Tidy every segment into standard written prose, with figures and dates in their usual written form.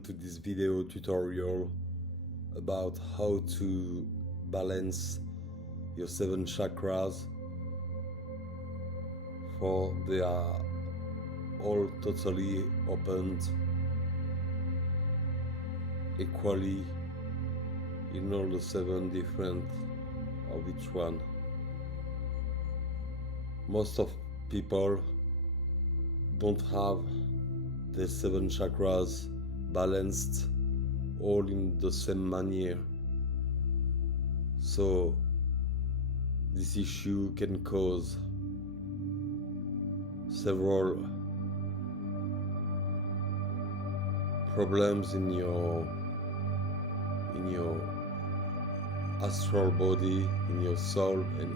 welcome to this video tutorial about how to balance your 7 chakras, for they are all totally opened equally in all the 7 different of each one. Most of people don't have the 7 chakras balanced all in the same manner, so this issue can cause several problems in your astral body, in your soul, and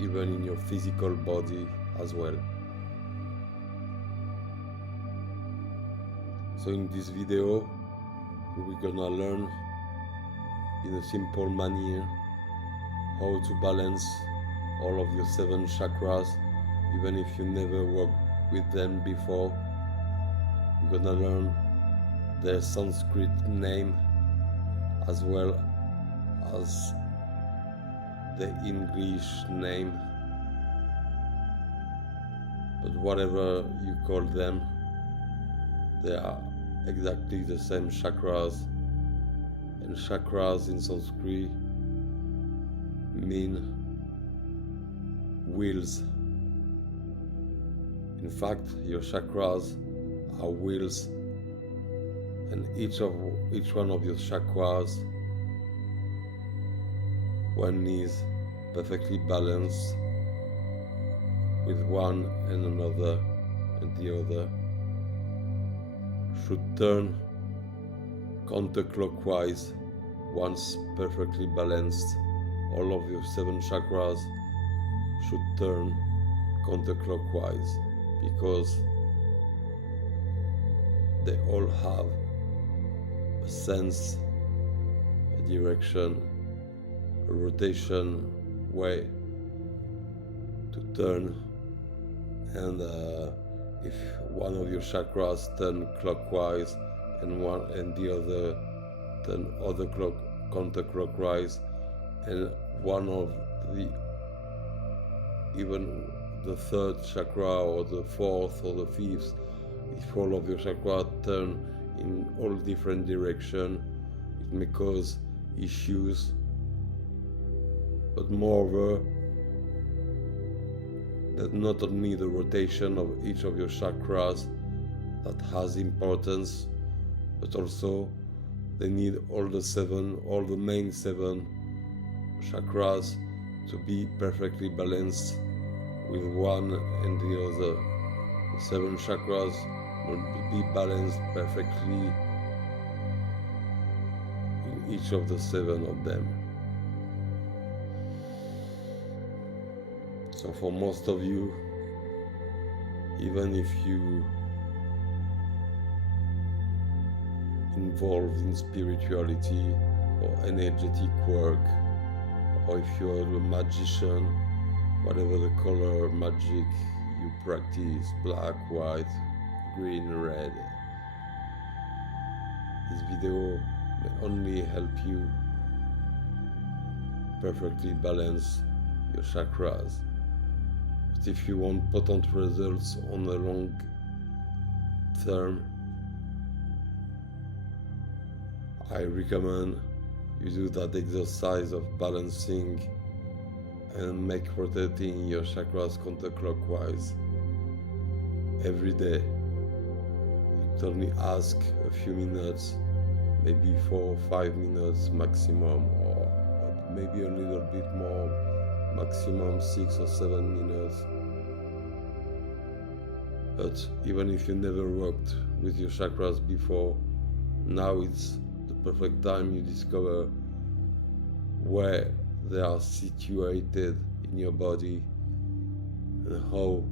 even in your physical body as well. So in this video, we're gonna learn in a simple manner how to balance all of your 7 chakras, even if you never worked with them before. You're gonna learn their Sanskrit name as well as the English name, but whatever you call them, they are exactly the same chakras, and chakras in Sanskrit mean wheels. In fact, your chakras are wheels, and each one of your chakras, one is perfectly balanced with one and another, and the other should turn counterclockwise. Once perfectly balanced, all of your 7 chakras should turn counterclockwise, because they all have a sense, a direction, a rotation way to turn, and if one of your chakras turn clockwise and the other turn counterclockwise, and one of even the 3rd chakra or the 4th or the 5th, if all of your chakras turn in all different directions, it may cause issues. But moreover, that not only the rotation of each of your chakras that has importance, but also they need all the main 7 chakras to be perfectly balanced with one and the other. The 7 chakras must be balanced perfectly in each of the 7 of them. So for most of you, even if you involved in spirituality or energetic work, or if you're a magician, whatever the color magic you practice, black, white, green, red, this video may only help you perfectly balance your chakras. But if you want potent results on the long term, I recommend you do that exercise of balancing and make rotating your chakras counterclockwise every day. It only asks a few minutes, maybe 4 or 5 minutes maximum, or maybe a little bit more, maximum 6 or 7 minutes. But even if you never worked with your chakras before, now it's the perfect time you discover where they are situated in your body and how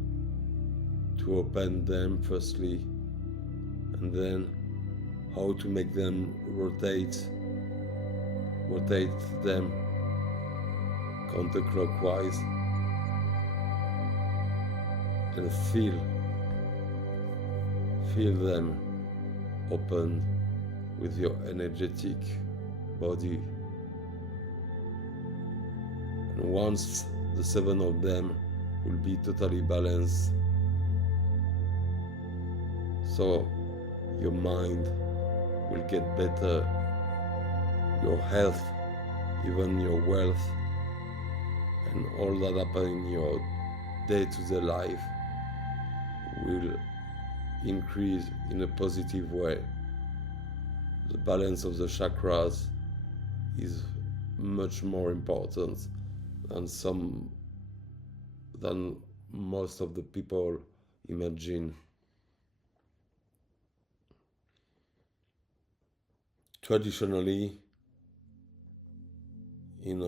to open them firstly, and then how to make them rotate them counterclockwise, and feel them open with your energetic body. And once the 7 of them will be totally balanced, so your mind will get better, your health, even your wealth, and all that happen in your day-to-day life will increase in a positive way. The balance of the chakras is much more important than most of the people imagine. Traditionally, in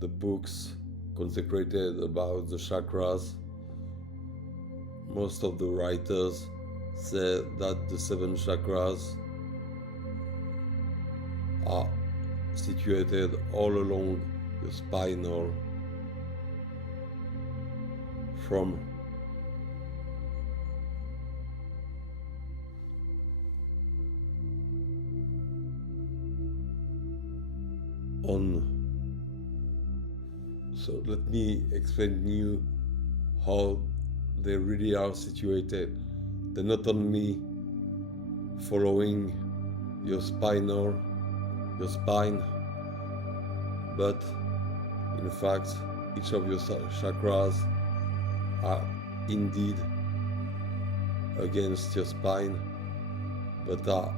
the books consecrated about the chakras, most of the writers say that the 7 chakras are situated all along the spinal, from on. So let me explain you how they really are situated. They're not only following your spine, but in fact each of your chakras are indeed against your spine, but are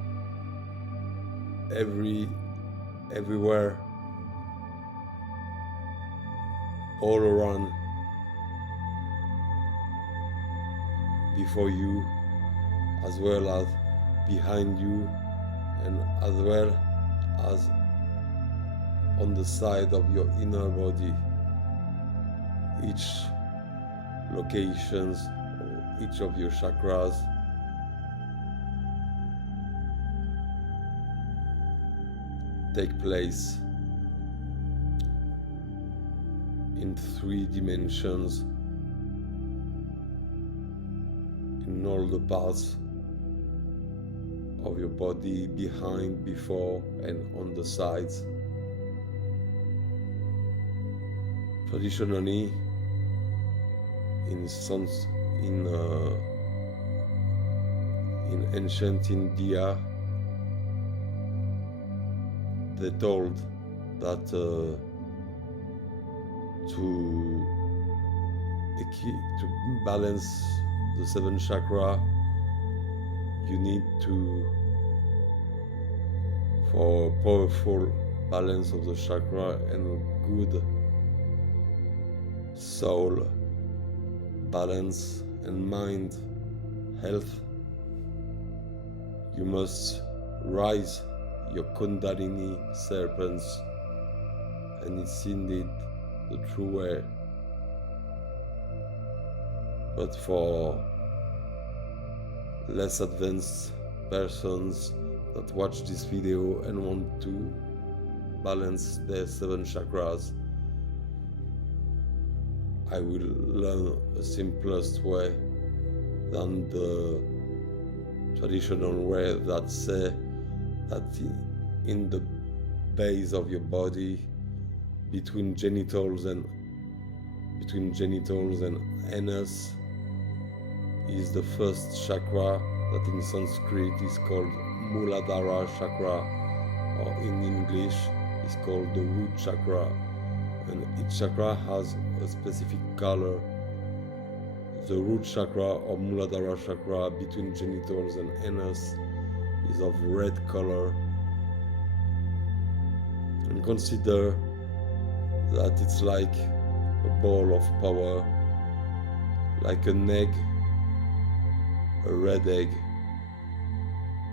everywhere, all around, before you, as well as behind you, and as well as on the side of your inner body. Each locations, or each of your chakras, take place in 3 dimensions, in all the parts of your body, behind, before, and on the sides. Traditionally, in ancient India, they told that to balance the 7 chakra, you need for a powerful balance of the chakra and good soul balance and mind health, you must rise your Kundalini serpents, and it's indeed the true way. But for less advanced persons that watch this video and want to balance their 7 chakras, I will learn a simplest way than the traditional way that say that in the base of your body, between genitals and anus, is the first chakra that in Sanskrit is called Muladhara chakra, or in English is called the root chakra. And each chakra has a specific color. The root chakra or Muladhara chakra between genitals and anus is of red color. And consider that it's like a ball of power, like an egg, a red egg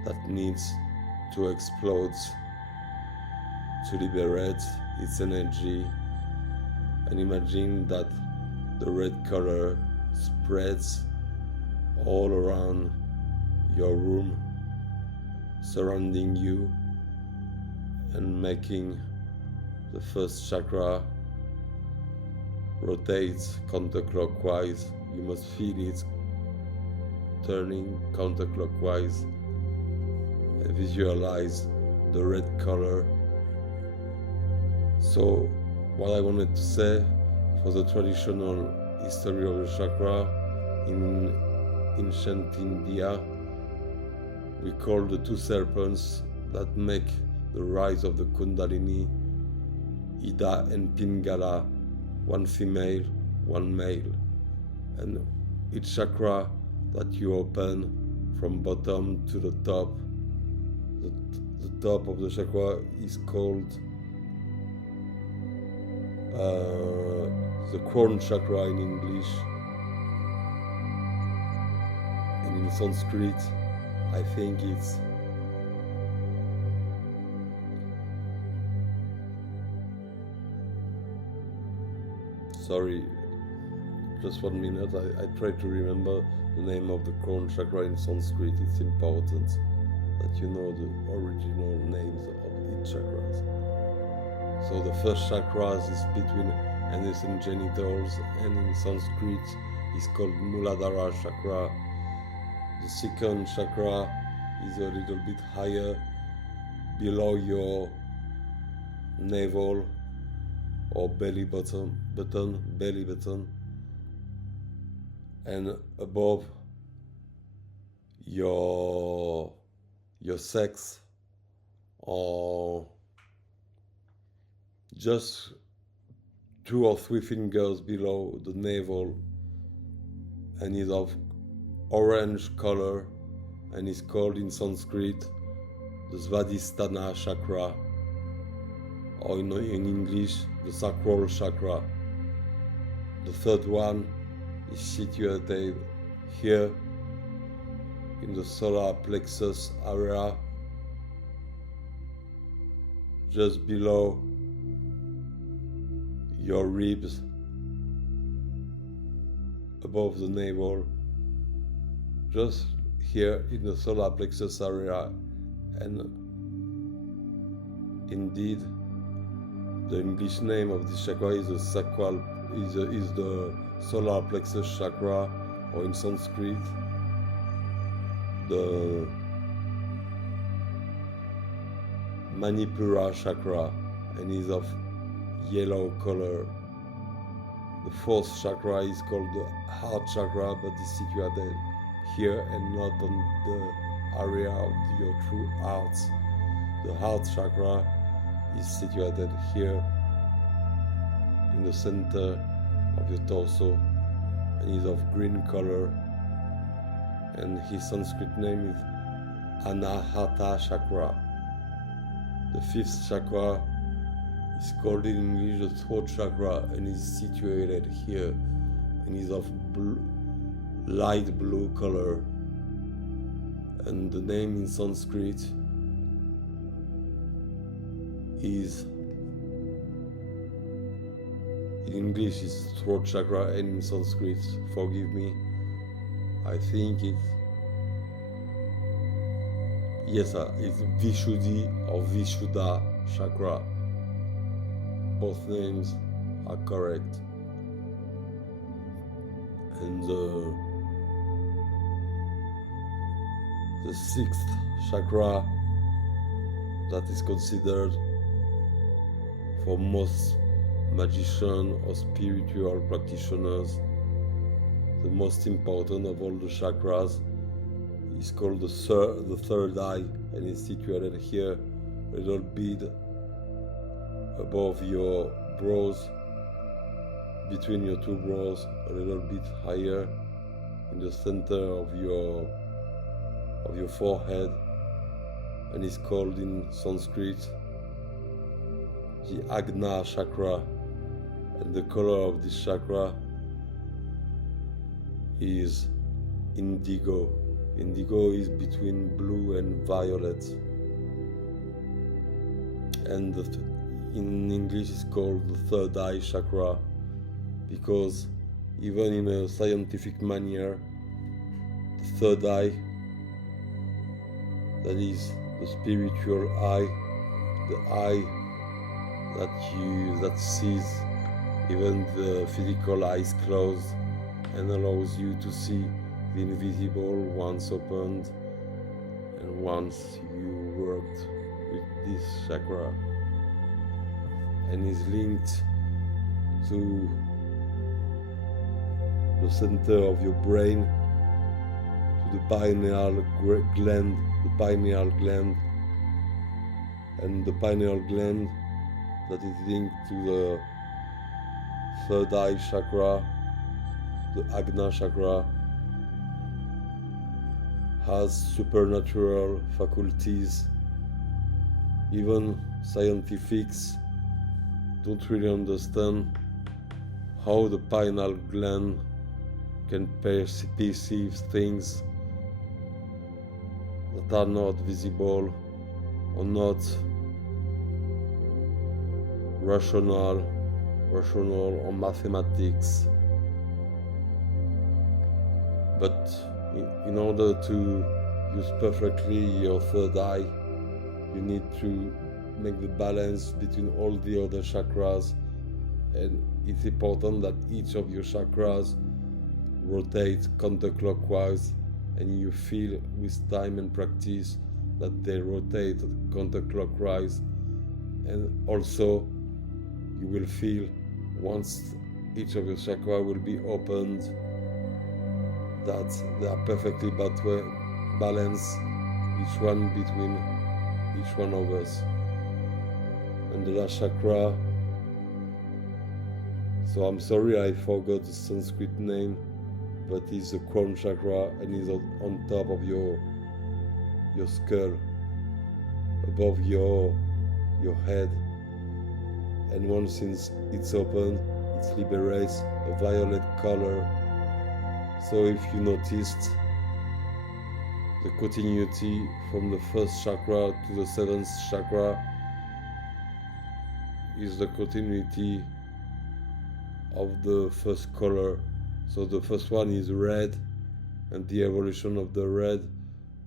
that needs to explode to liberate its energy. And imagine that the red color spreads all around your room, surrounding you and making the first chakra rotate counterclockwise. You must feel it turning counterclockwise, visualize the red color. So what I wanted to say, for the traditional history of the chakra in ancient India, we call the two serpents that make the rise of the Kundalini, Ida and Pingala, one female, one male. And each chakra that you open from bottom to the top of the chakra is called the crown chakra in English, and in Sanskrit I think it's sorry, just 1 minute, I try to remember the name of the crown chakra in Sanskrit. It's important that you know the original names of each chakras. So the first chakra is between anus and genitals, and in Sanskrit is called Muladhara chakra. The second chakra is a little bit higher, below your navel or belly button, and above your sex, or just 2 or 3 fingers below the navel, and is of orange color, and is called in Sanskrit the Svadhisthana chakra, or in English the sacral chakra. The third one is situated here in the solar plexus area, just below your ribs, above the navel, just here in the solar plexus area. And indeed, the English name of this chakra is the sacral, is the solar plexus chakra, or in Sanskrit the Manipura chakra, and is of yellow color. The fourth chakra is called the heart chakra, but is situated here and not on the area of your true heart. The heart chakra is situated here in the center of your torso, and is of green color, and his Sanskrit name is Anahata chakra. The fifth chakra is called in English the throat chakra, and is situated here, and is of light blue color, and the name in Sanskrit is, in English is throat chakra, and in Sanskrit, forgive me, I think it's Vishuddhi or Vishuddha chakra. Both names are correct. And the sixth chakra that is considered for most magicians or spiritual practitioners the most important of all the chakras is called the third eye, and is situated here, a little bit above your brows, between your two brows, a little bit higher in the center of your forehead, and is called in Sanskrit the Agna chakra. And the color of this chakra is indigo. Indigo is between blue and violet, and in English is called the third eye chakra, because even in a scientific manner, the third eye, that is the spiritual eye, the eye that sees even the physical eyes closed and allows you to see the invisible once opened, and And once you worked with this chakra and is linked to the center of your brain, to the pineal gland, and the pineal gland that is linked to the third eye chakra, the Agna chakra, has supernatural faculties. Even scientists don't really understand how the pineal gland can perceive things that are not visible or not rational or mathematics. But in order to use perfectly your third eye, you need to make the balance between all the other chakras, and it's important that each of your chakras rotate counterclockwise, and you feel with time and practice that they rotate counterclockwise. And also you will feel, once each of your chakra will be opened, that they are perfectly balanced, each one between each one of us. And the last chakra, so I'm sorry I forgot the Sanskrit name, but it's the crown chakra, and is on top of your skull, above your head. And once it's open, it liberates a violet color. So if you noticed, the continuity from the first chakra to the seventh chakra is the continuity of the first color. So the first one is red, and the evolution of the red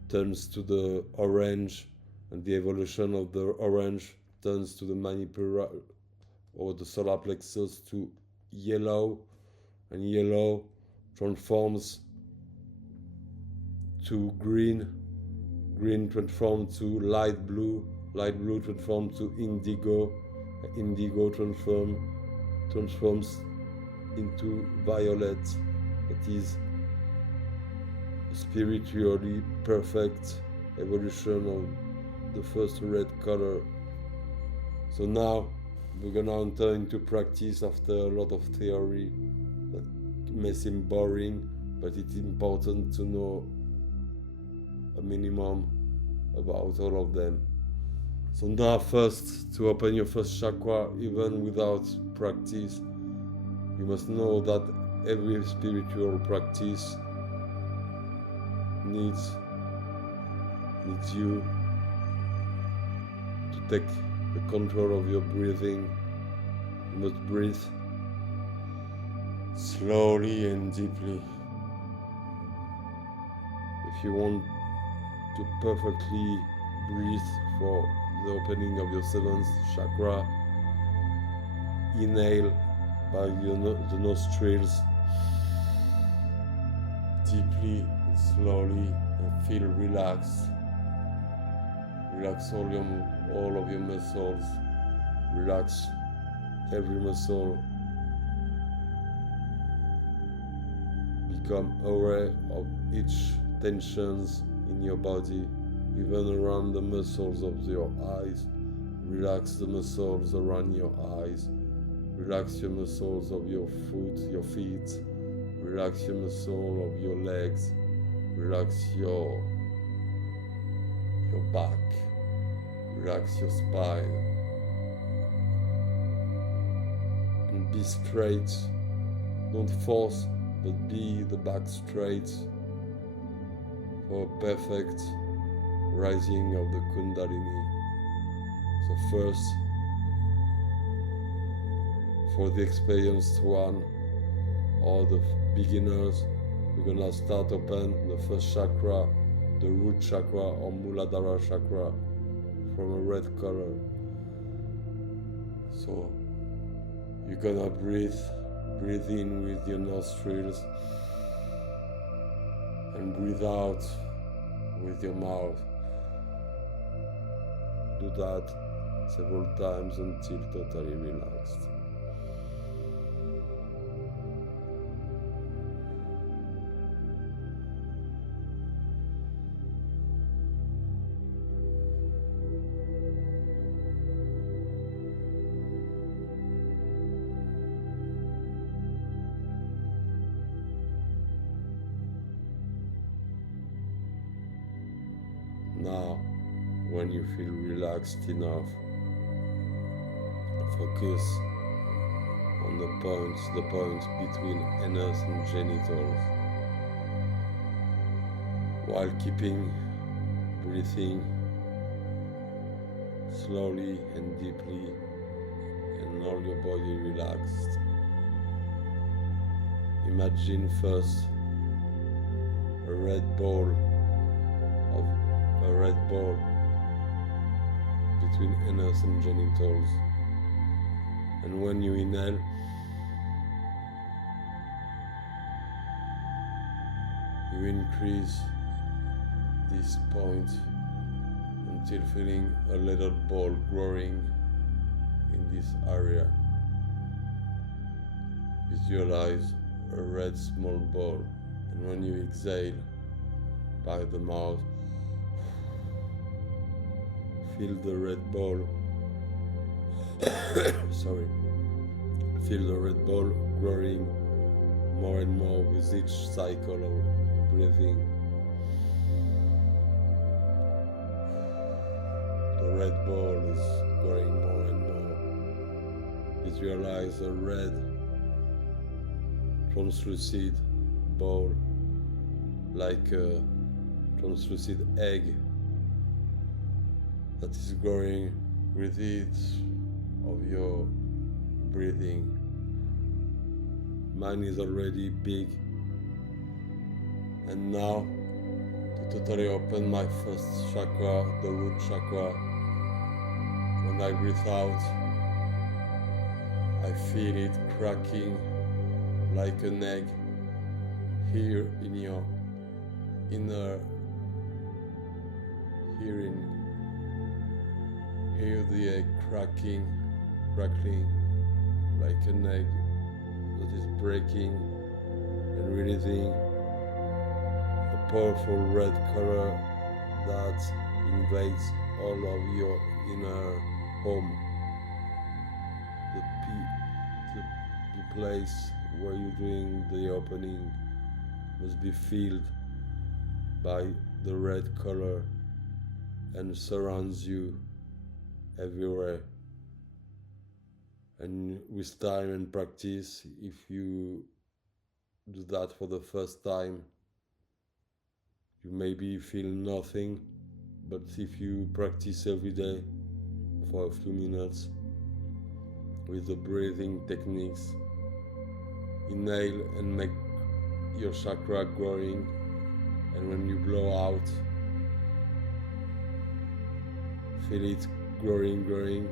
turns to the orange, and the evolution of the orange turns to the manipura or the solar plexus to yellow, and yellow transforms to green, green transforms to light blue transforms to indigo, indigo transforms into violet. That is spiritually perfect evolution of the first red color. So now we're gonna enter into practice after a lot of theory that may seem boring, but it's important to know a minimum about all of them. So now first, to open your first chakra, even without practice, you must know that every spiritual practice needs you to take the control of your breathing. You must breathe slowly and deeply. If you want to perfectly breathe for the opening of your seventh chakra, inhale by the nostrils deeply and slowly, and feel relaxed. Relax all of your muscles. Relax every muscle. Become aware of each tensions in your body, even around the muscles of your eyes. Relax the muscles around your eyes. Relax your muscles of your feet. Relax your muscle of your legs. Relax your back. Relax your spine. And be straight. Don't force, but be the back straight for a perfect rising of the Kundalini. So first, for the experienced one or the beginners, we're gonna start open the first chakra, the root chakra or Muladhara chakra, from a red color. So you're gonna breathe in with your nostrils and breathe out with your mouth. do that several times until totally relaxed. Now, when you feel relaxed enough, focus on the point between anus and genitals, while keeping breathing slowly and deeply and all your body relaxed. Imagine first a red ball between anus and genitals, and when you inhale, you increase this point until feeling a little ball growing in this area. Visualize a red small ball, and when you exhale by the mouth, feel the red ball feel the red ball growing more and more with each cycle of breathing. The red ball is growing more and more. Visualize a red translucid ball, like a translucid egg, that is growing with each of your breathing. Mine is already big, and now to totally open my first chakra, the root chakra, when I breathe out, I feel it cracking like an egg here in your inner hearing. Hear the egg crackling like an egg that is breaking and releasing a powerful red color that invades all of your inner home. The place where you're doing the opening must be filled by the red color and surrounds you everywhere. And with time and practice, if you do that for the first time, you maybe feel nothing, but if you practice every day for a few minutes with the breathing techniques, inhale and make your chakra growing, and when you blow out, feel it growing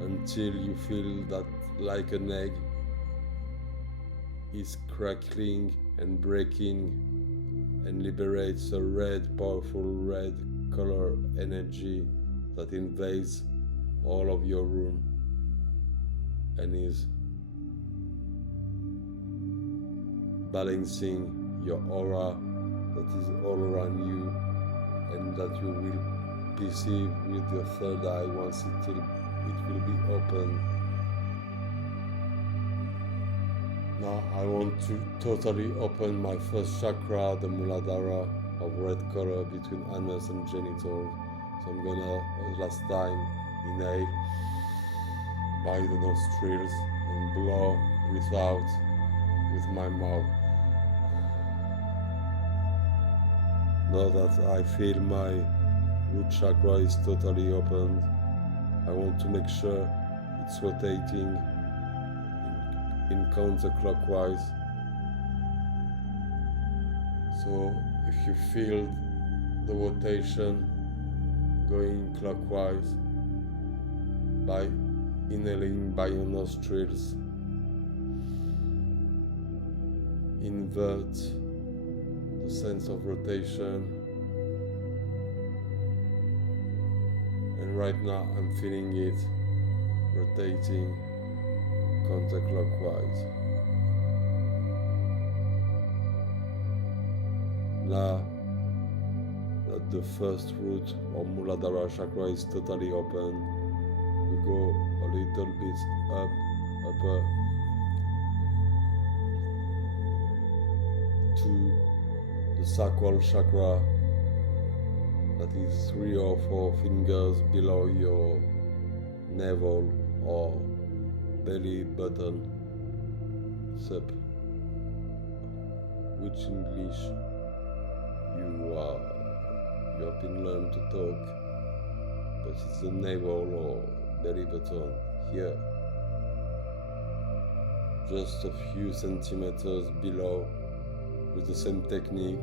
until you feel that like an egg is crackling and breaking and liberates a red, powerful red color energy that invades all of your room and is balancing your aura that is all around you, and that you will perceive with your third eye once it will be open. Now I want to totally open my first chakra, the Muladhara, of red color between anus and genitals. So I'm gonna, last time, inhale by the nostrils and breathe out with my mouth. Now that I feel my root chakra is totally opened, I want to make sure it's rotating in counterclockwise. So if you feel the rotation going clockwise by inhaling by your nostrils, invert the sense of rotation and and right now I'm feeling it rotating counterclockwise. Now that the first root or Muladhara chakra is totally open, we go a little bit upper to the sacral chakra, that is 3 or 4 fingers below your navel or belly button. It's up, which English you have been learned to talk, but it's the navel or belly button here, just a few centimeters below. With the same technique,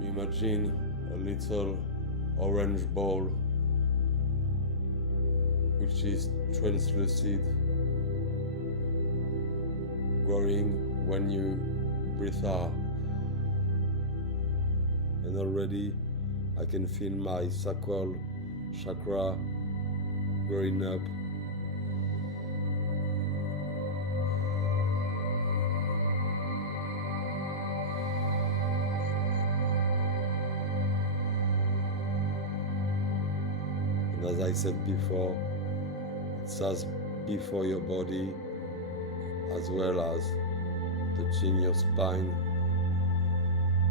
you imagine a little orange ball which is translucent, growing when you breathe out. And already I can feel my sacral chakra growing up. And as I said before, it's as before your body, as well as touching your spine,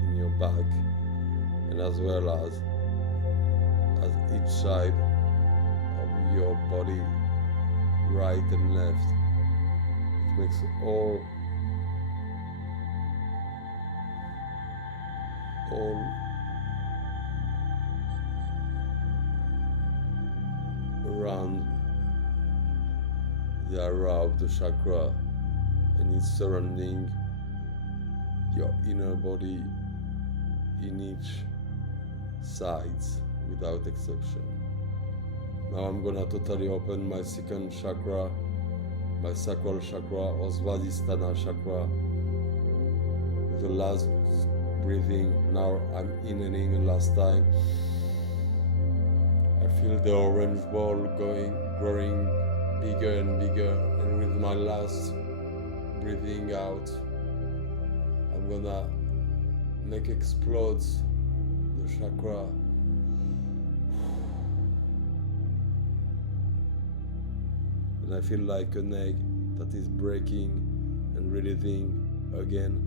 in your back, and as well as each side of your body, right and left. It makes all around the area of the chakra, and it's surrounding your inner body in each sides without exception. Now I'm gonna totally open my second chakra, my sacral chakra or Svadhisthana chakra, with the last breathing. Now I'm inhaling, and last time I feel the orange ball growing bigger and bigger, and with my last breathing out, I'm gonna make explode the chakra. And I feel like an egg that is breaking and releasing again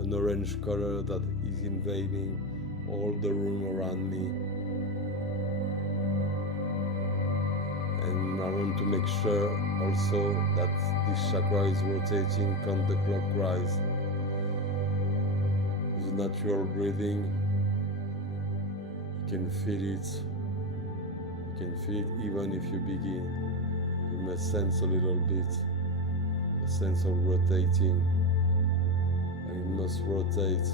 an orange color that is invading all the room around me. And I want to make sure also that this chakra is rotating counterclockwise. With natural breathing, you can feel it. You can feel it even if you begin. You may sense a little bit, a sense of rotating, and it must rotate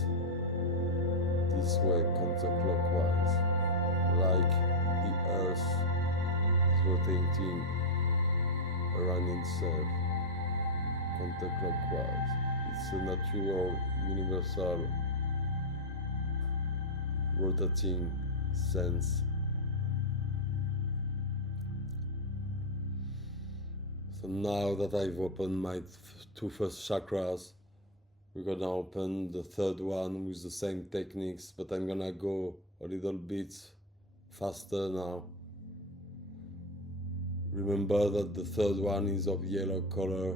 this way counterclockwise, like the earth is rotating around itself counterclockwise. It's a natural, universal rotating sense. So now that I've opened my two first chakras, we're gonna open the third one with the same techniques, but I'm gonna go a little bit faster now. Remember that the third one is of yellow color.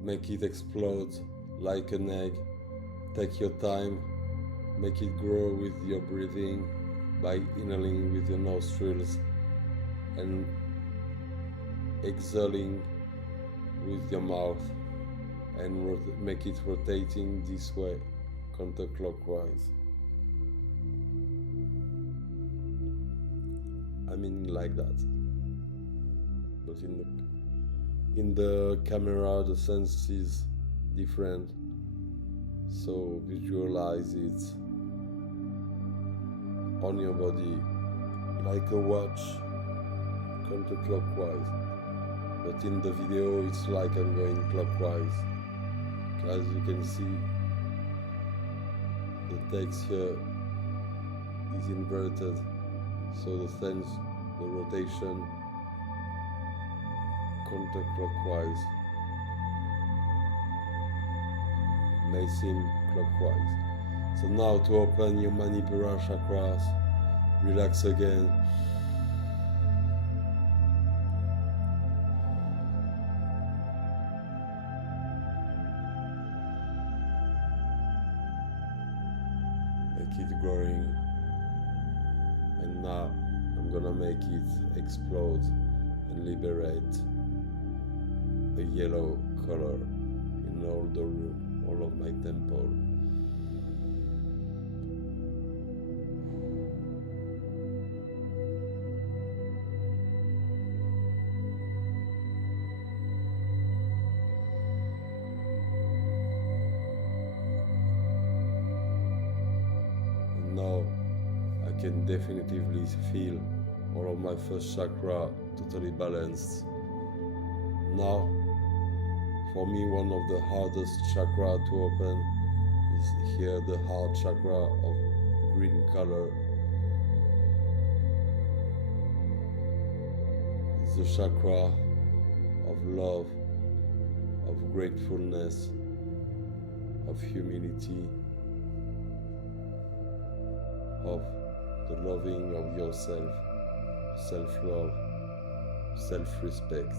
Make it explode like an egg. Take your time. Make it grow with your breathing by inhaling with your nostrils and exhaling with your mouth, and make it rotating this way counterclockwise. I mean like that. But in the camera the sense is different, so visualize it on your body like a watch counterclockwise. But in the video it's like I'm going clockwise. As you can see, the text here is inverted, So the sense, the rotation counterclockwise may seem clockwise. So now to open your manipura chakras, relax again. Make it growing. And now I'm gonna make it explode and liberate a yellow color in all the room, all of my temple. And now I can definitively feel all of my first chakra totally balanced. Now, for me, one of the hardest chakra to open is here, the heart chakra of green color. It's the chakra of love, of gratefulness, of humility, of the loving of yourself, self-love, self-respect.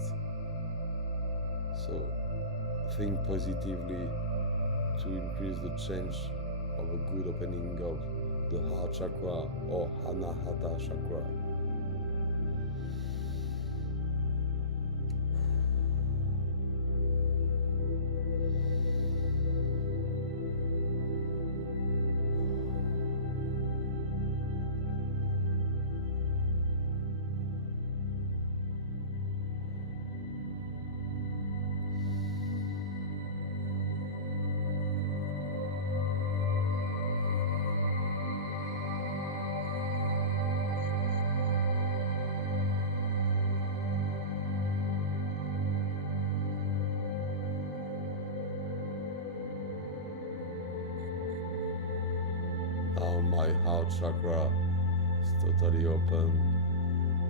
So think positively to increase the chance of a good opening of the heart chakra or anahata chakra. Now my heart chakra is totally open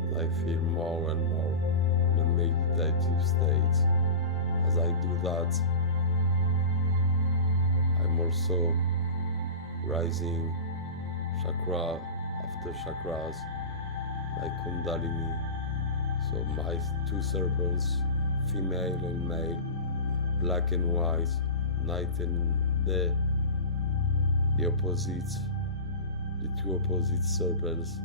and I feel more and more in a meditative state. As I do that, I'm also rising chakra after chakras, my kundalini. So my two serpents, female and male, black and white, night and day, the opposites, the two opposite serpents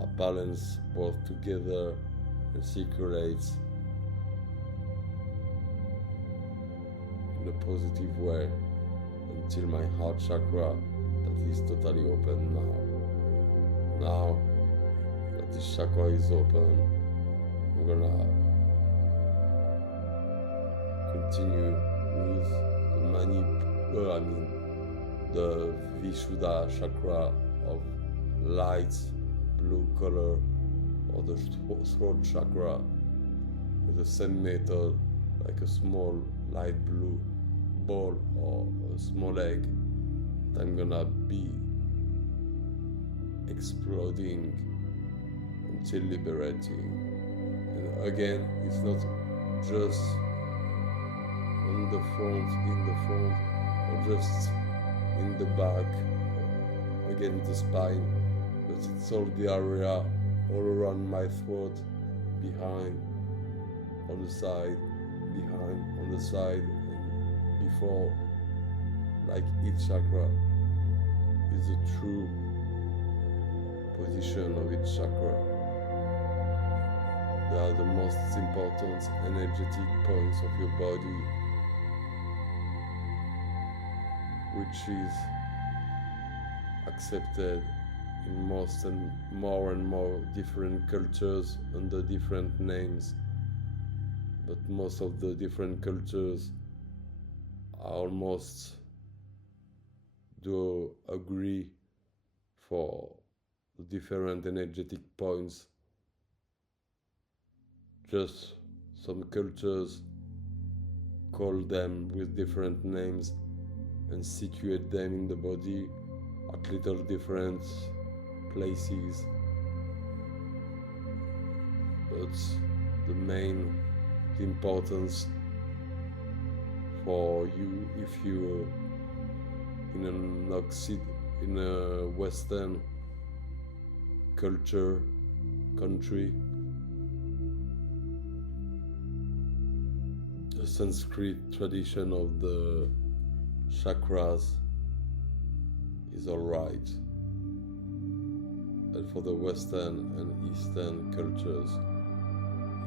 are balanced both together and circulate in a positive way until my heart chakra that is totally open now. Now that this chakra is open, I'm gonna continue with the Vishuddha chakra of light blue color, or the throat chakra with the same method, like a small light blue ball or a small egg that I'm gonna be exploding until liberating. And again, it's not just on the front, in the front, or just in the back, against the spine, but it's all the area all around my throat, behind, on the side, behind, on the side, and before. Like each chakra is the true position of each chakra. They are the most important energetic points of your body, which is accepted in most and more different cultures under different names. But most of the different cultures almost do agree for the different energetic points. Just some cultures call them with different names and situate them in the body at little different places it's the importance for you if you're in a Western culture, country. The Sanskrit tradition of the chakras is alright, and for the Western and Eastern cultures,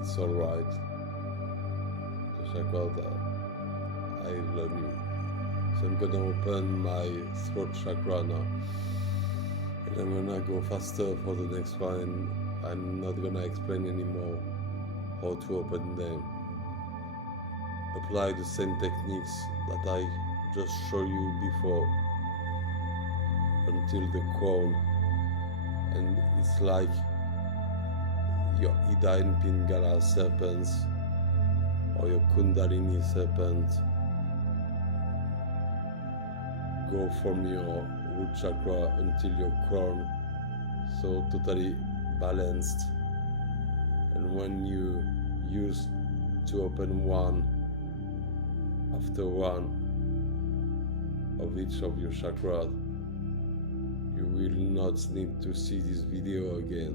it's alright. The chakras that I learn you. So I'm gonna open my throat chakra now, and I'm gonna go faster for the next one. I'm not gonna explain anymore how to open them. Apply the same techniques that I just showed you before until the crown, and it's like your Ida and Pingala serpents or your Kundalini serpent go from your root chakra until your crown, so totally balanced. And when you use to open one after one of each of your chakras, you will not need to see this video again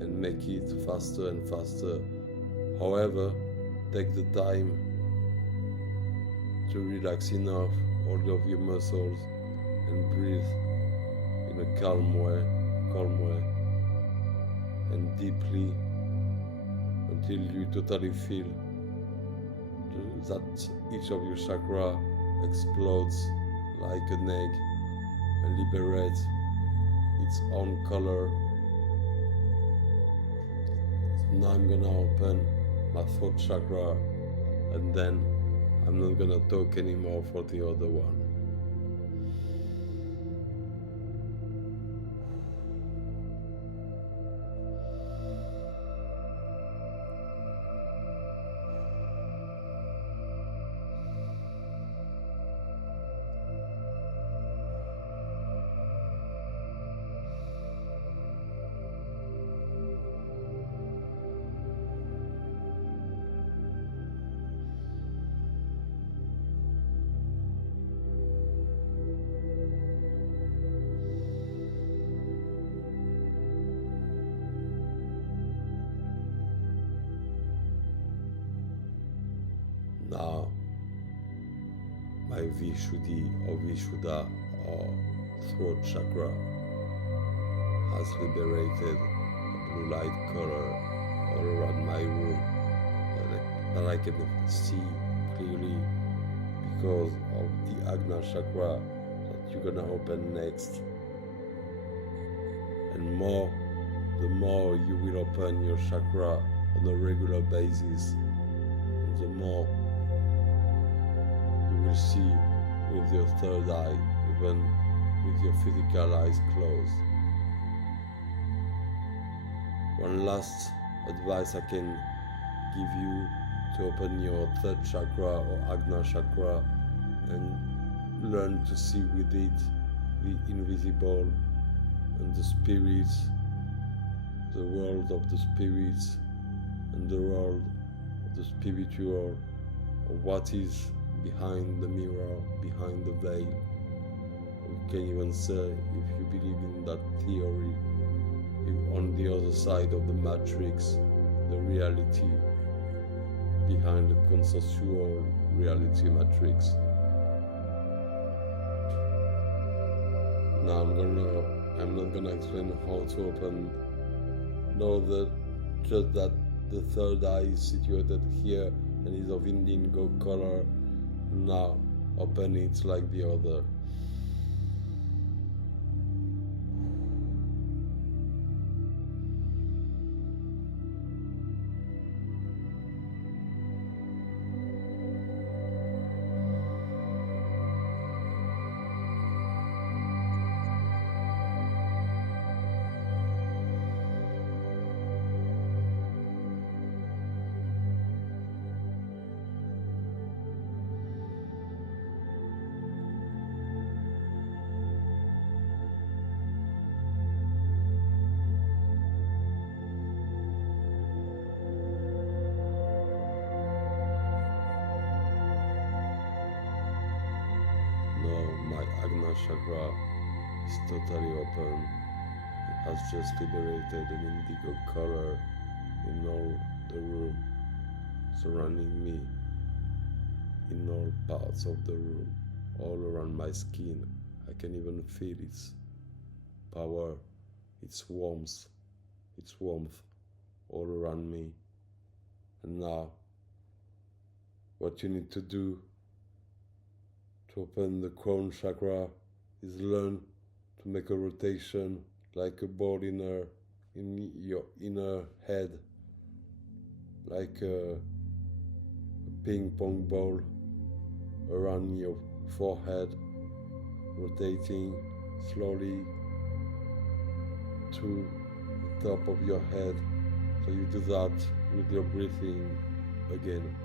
and make it faster and faster. However, take the time to relax enough all of your muscles and breathe in a calm way and deeply until you totally feel that each of your chakra explodes like an egg and liberates its own color. So now I'm gonna open my throat chakra, and then I'm not gonna talk anymore for the other one. Now, my Vishuddhi or Vishuddha or throat chakra has liberated a blue light color all around my room that I can see clearly because of the Agna chakra that you're gonna open next. And the more you will open your chakra on a regular basis, and the more you will see with your third eye, even with your physical eyes closed. One last advice I can give you to open your third chakra or Agna chakra and learn to see with it the invisible and the spirits, the world of the spirits and the world of the spiritual, or what is behind the mirror, behind the veil. We can even say, if you believe in that theory, if on the other side of the matrix, the reality behind the consensual reality matrix. Now I'm not gonna explain how to open. Know that just that the third eye is situated here and is of indigo color. Now open it like the other. Ajna chakra is totally open. It has just liberated an indigo color in all the room surrounding me, in all parts of the room, all around my skin. I can even feel its power, its warmth all around me. And now, what you need to do to open the crown chakra is learn to make a rotation like a ball in your inner head, like a ping pong ball around your forehead, rotating slowly to the top of your head. So you do that with your breathing again.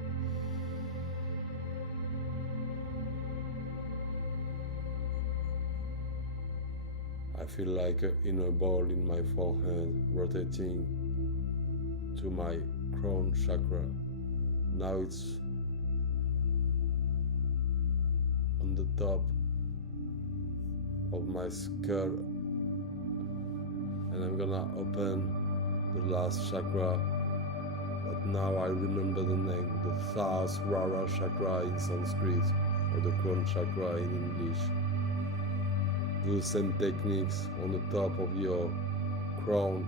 I feel like an inner ball in my forehead rotating to my crown chakra. Now it's on the top of my skull, and I'm gonna open the last chakra, but now I remember the name, the Sahasrara chakra in Sanskrit, or the crown chakra in English. Do the same techniques on the top of your crown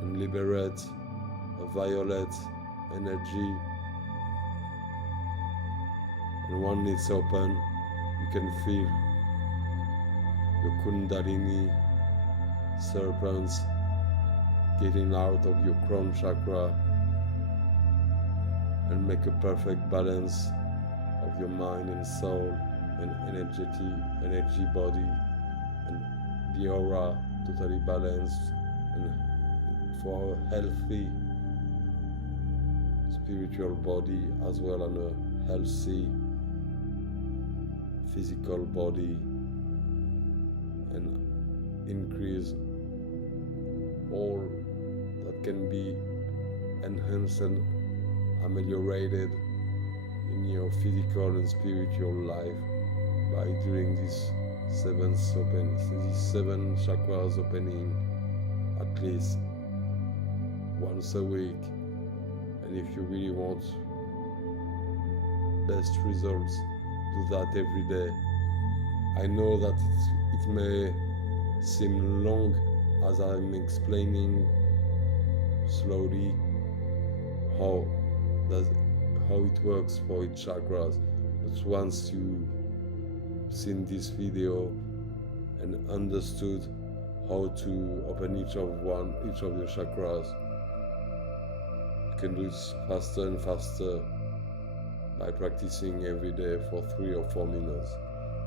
and liberate a violet energy. And when it's open, you can feel your Kundalini serpents getting out of your crown chakra and make a perfect balance of your mind and soul and energy body, and the aura totally balanced, and for a healthy spiritual body as well as a healthy physical body, and increase all that can be enhanced and ameliorated in your physical and spiritual life by doing these seven chakras opening at least once a week. And if you really want best results, do that every day. I know that it may seem long as I'm explaining slowly how it works for each chakras, but once you seen this video and understood how to open each of your chakras, you can do it faster and faster by practicing every day for 3 or 4 minutes.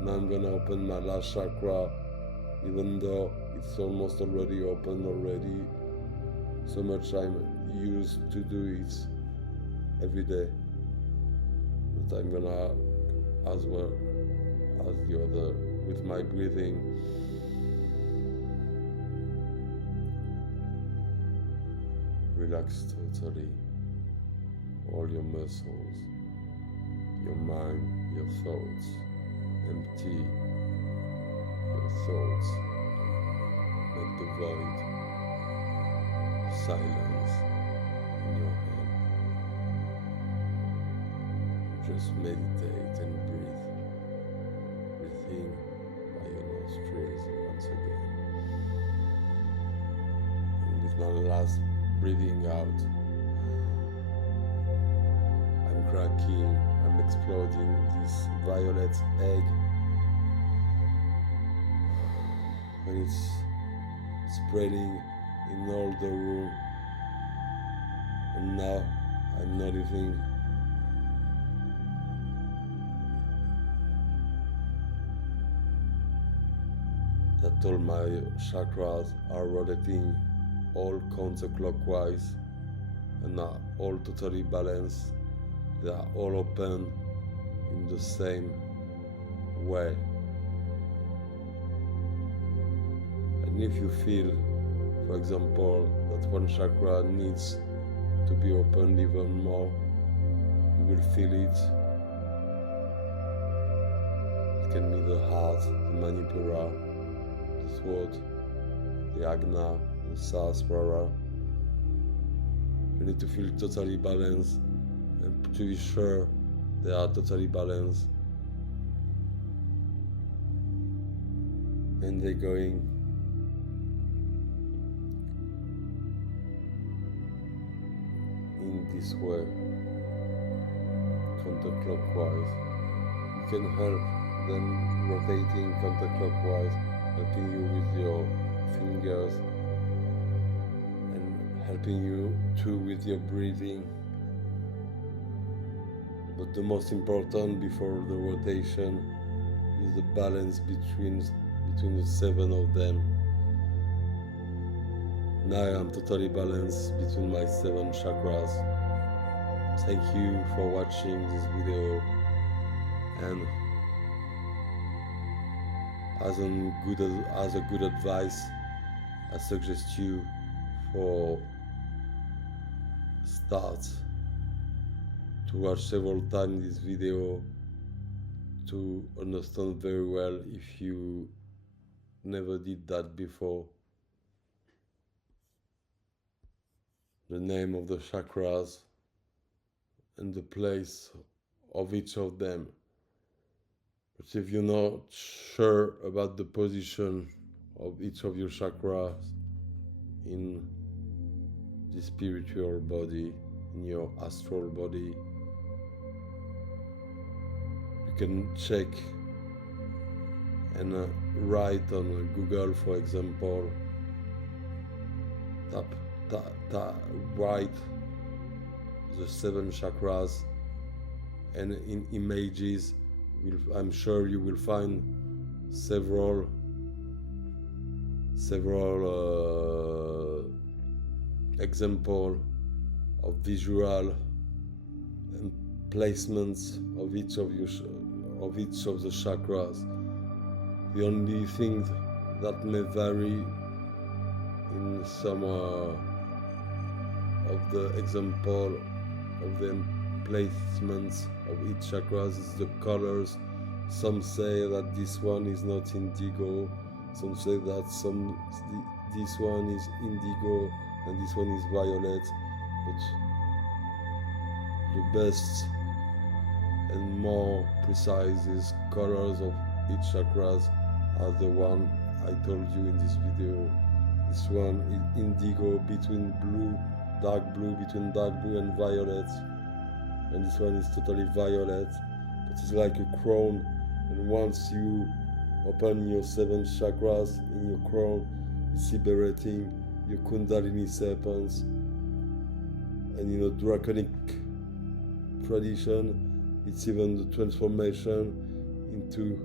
Now I'm gonna open my last chakra, even though it's almost already open already. So much I'm used to do it every day, but I'm gonna as well as the other with my breathing. Relax totally all your muscles, your mind, your thoughts. Empty your thoughts. Make the void silence in your head. Just meditate and breathe. Breathe in by your nostrils once again. And with my last breathing out, I'm cracking, I'm exploding this violet egg, and it's spreading in all the room. And now I'm noticing that all my chakras are rotating all counterclockwise and are all totally balanced. They are all open in the same way. And if you feel, for example, that one chakra needs to be opened even more, you will feel it. It can be the heart, the manipura, the throat, the agna, the sahasrara. You need to feel totally balanced, and to be sure they are totally balanced. And they're going in this way, counterclockwise. You can help them rotating counterclockwise, helping you with your fingers and helping you too with your breathing. But the most important before the rotation is the balance between the 7 of them. Now I'm totally balanced between my 7 chakras. Thank you for watching this video, and as a good advice, I suggest you for start to watch several times this video to understand very well if you never did that before. The name of the chakras and the place of each of them. But if you're not sure about the position of each of your chakras in the spiritual body, in your astral body, you can check and write on Google, for example, write the 7 chakras, and in images I'm sure you will find several example of visual and placements of each of the chakras. The only thing that may vary in some of the example of the placements of each chakras is the colors. Some say that this one is not indigo, some say that this one is indigo and this one is violet, but the best and more precise is colors of each chakras are the one I told you in this video. This one is indigo between dark blue between dark blue and violet, and this one is totally violet, but it's like a crown, and once you open your 7 chakras in your crown, it's liberating your kundalini serpents. And in a draconic tradition, it's even the transformation into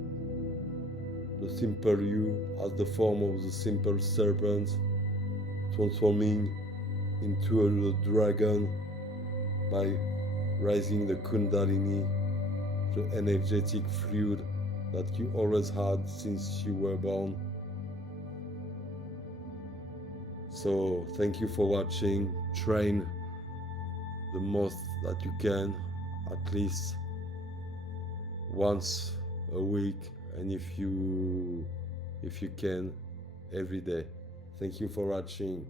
the simple you as the form of the simple serpent, transforming into a dragon by raising the kundalini, the energetic fluid that you always had since you were born. So thank you for watching. Train the most that you can, at least once a week, and if you can, every day. Thank you for watching.